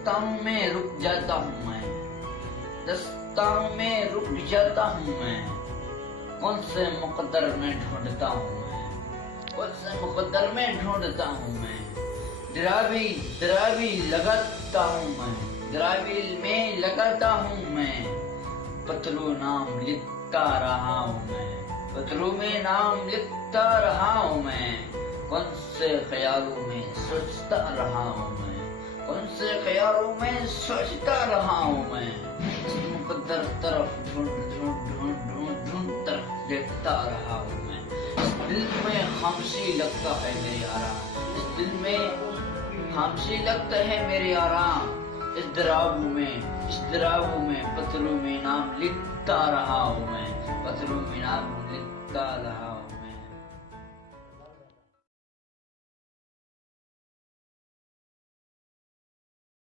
रास्ताओं में रुक जाता हूँ मैं, रास्ताओं में रुक जाता हूँ मैं। कौन से मुकद्दर में ढूंढता हूँ मैं, कौन से मुकद्दर में ढूंढता हूँ मैं। डरावी लगाता हूँ मैं, डरावी में लगाता हूँ मैं। पतलू नाम लिखता रहा हूँ मैं, पतलू में नाम लिखता रहा हूँ मैं। कौन से ख्यालों में सोचता रहा हूँ मैं, कौन से ख्यालों में सोचता रहा हूँ मैं। इस मुकद्दर तरफ ढूंढ ढूंढ ढूंढ ढूंढ ढूंढ तरफ देखता रहा हूँ मैं। इस दिल में खामोशी लगता है मेरे यारा, इस दिल में खामोशी लगता है मेरे यारा। इस दराबू में पतलू में नाम लिखता रहा हूँ मैं, पतलू में नाम लिखता रहा।